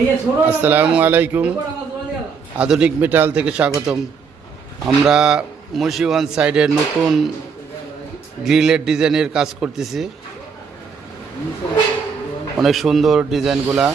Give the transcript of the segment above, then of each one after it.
আসসালামু আলাইকুম। আধুনিক মেটাল থেকে স্বাগতম। আমরা মুন্সিগঞ্জ সাইডের নতুন গ্রিলের ডিজাইনের কাজ করতেছি। অনেক সুন্দর ডিজাইনগুলা,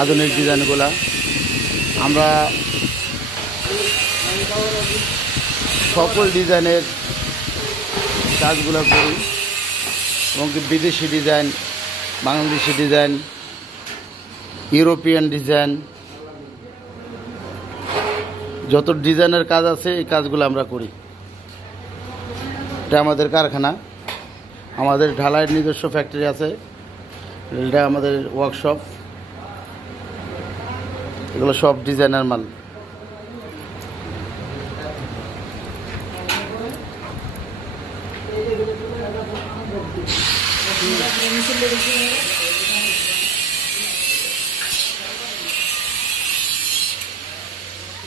আধুনিক ডিজাইনগুলা। আমরা সকল ডিজাইনের কাজগুলো করি। এবং বিদেশি design, Bangladeshi design European design. যত ডিজাইনের কাজ আছে, এই কাজগুলো আমরা করি। এটা আমাদের কারখানা। আমাদের ঢালাইয়ের নিজস্ব ফ্যাক্টরি আছে। এটা আমাদের ওয়ার্কশপ এগুলো সব ডিজাইনার মাল।